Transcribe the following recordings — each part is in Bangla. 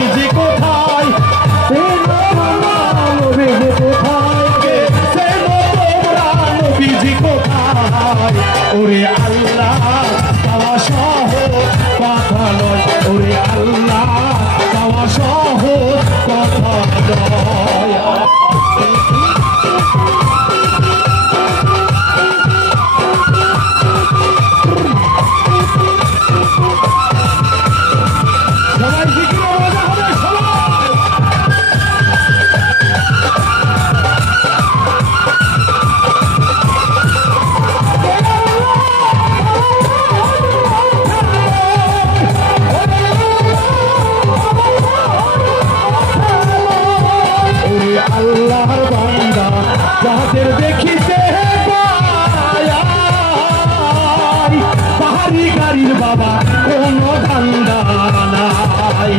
নবীজি কোথায় নবীজি কোথায় নবীজি কোথায় ওরে আল্লাহ পাওয়া সহজ কথা নয় ওরে আল্লাহ পাওয়া সহজ কথা নয় আল্লাহর বান্দা যাদের দেখিতে পাহাড়ি গাড়ির বাবা কোনো ধান্দা নাই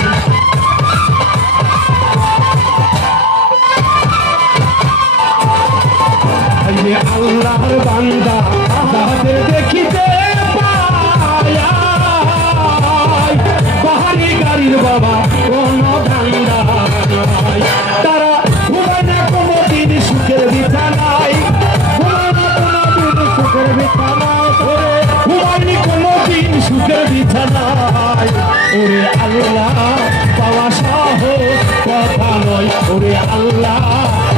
আল্লাহর বান্দা যাদের দেখিতে পাহাড়ি গাড়ির বাবা কোনো ধান্দা নাই তারা সুখের বিছানায় সুখের বিছানায় ঘুমাইনি কোনদিন সুখের বিছানায় ওরে আল্লাহ পাওয়া সহজ কথা নয় ওরে আল্লাহ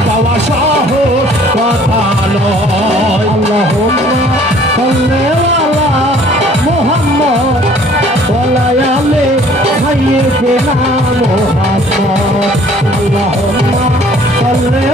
পাওয়া সহজ কথা নয় আল্লাহুম্মা সাল্লি আলা মুহাম্মদ ওয়া আলি সাইয়্যিদিনা মুহাম্মদ আল্লাহুম্মা সাল্লি